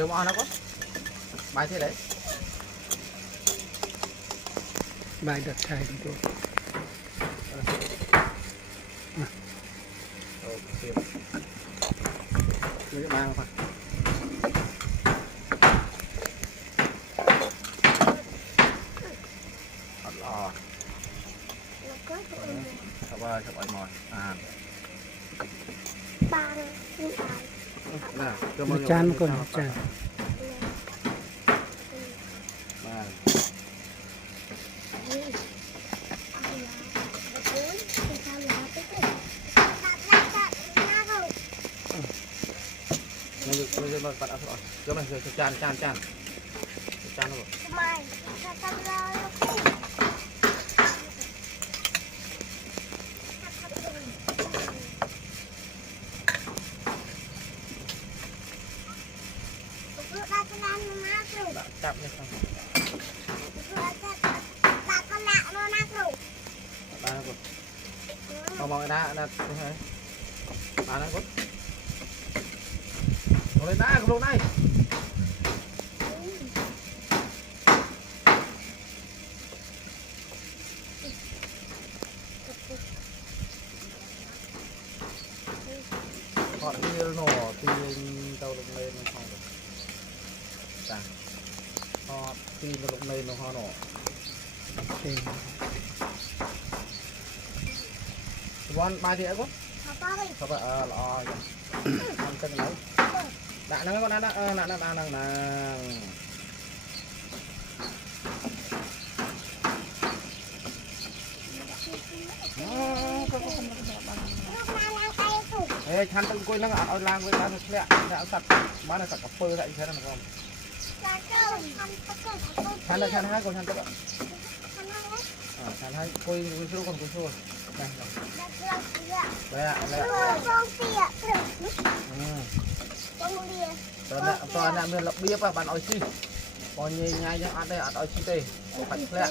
Chưa mò nó có. Bài thế đấy. Bài đặt chai đi thôi. Lấy mang thôi. Lò. Sắp ơi mồi. À. Một chan con chan. Rồi bạn ăn rồi. Cho này rồi chan rồi. Chạm lên xong. Ba nó cột. Mong đá thế này. Ba nó cột. Nó lên đá không này. Họ đi nổ thì tàu được lên nó không được. Chà. Họ đi nó được lên nó ho nổ. Con ba đĩa quá. Sao vậy? Lọ. Ăn cân lấy. Đã nó con ăn ê than tưng cùi nó ở lang với than lẹ đã sạch bán là sạch cặp phơi lại thế nào không than hai con than tức ạ than hai cùi xô còn cùi xô đây đây ạ toàn là miền lộc bia và bạn ơi chi còn nhai nhai ăn đây ăn ơi chi tê phải lẹ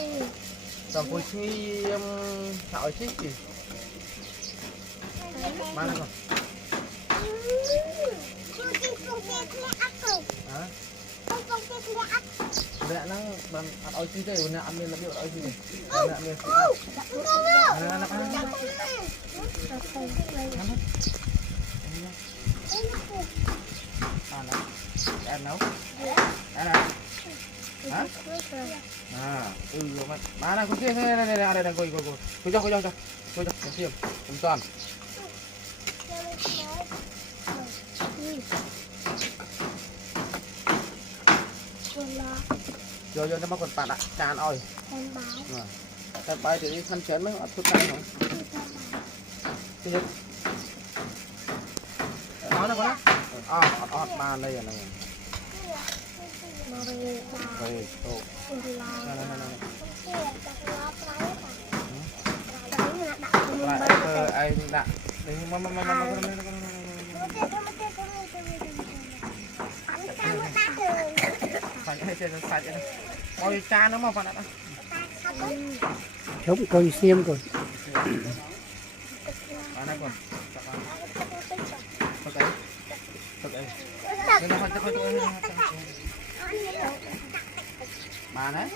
còn cùi chi ơi chi gì bán rồi lẹ nó bạn ăn ơi chi tê nè ăn miền lộc bia ơi chi tê nè miền ăn nấu ăn này hả mà này con kia này đây coi cho xem cùng toàn rồi nó bắt còn tạt tràn ơi tạt bay thì đi khăn chén mới ấp chút tay rồi cái gì nói nó con á ọt ba đây là này rồi tô anh đã ôi cha nó mà phải đã chống coi xem rồi bà đấy